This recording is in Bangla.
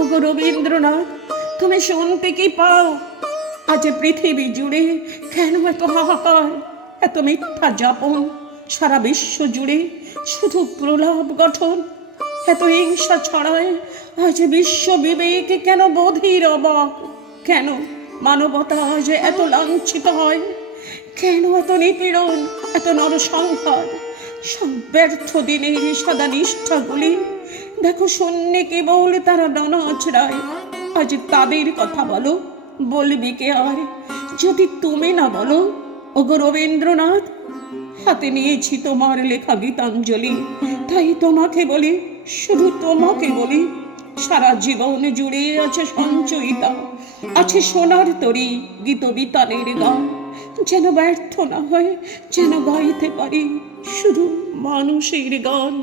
ওগো রবীন্দ্রনাথ, তুমি শুনতে কি পাও? আজ পৃথিবী জুড়ে কেন এত হাহাকার, এত মিথ্যা যাপন? সারা বিশ্ব জুড়ে শুধু প্রলাপ গঠন, এত হিংসা ছড়ায়। আজ বিশ্ব বিবেক কেন বধির অবাক? কেন মানবতা আজ এত লাঞ্ছিত হয়? কেন এত নিপীড়ন, এত নরসংহার? সব ব্যর্থ দিনের সদা নিষ্ঠাগুলি দেখো শূন্যে কেবল তারা ডানা আছড়ায়। আজ তাদের কথা বলো, বলবি কে আর যদি তুমি না বলো? ওগো রবীন্দ্রনাথ, হাতে নিয়েছি তোমার লেখা গীতাঞ্জলি, তাই তোমাকে বলি, শুধু তোমাকে বলি, সারা জীবন জুড়ে আছে সঞ্চয়িতা, আছে সোনার তরী গীত বিতানের গান। যেন ব্যর্থ না হয়, যেন গাইতে পারি শুধু মানুষের গান।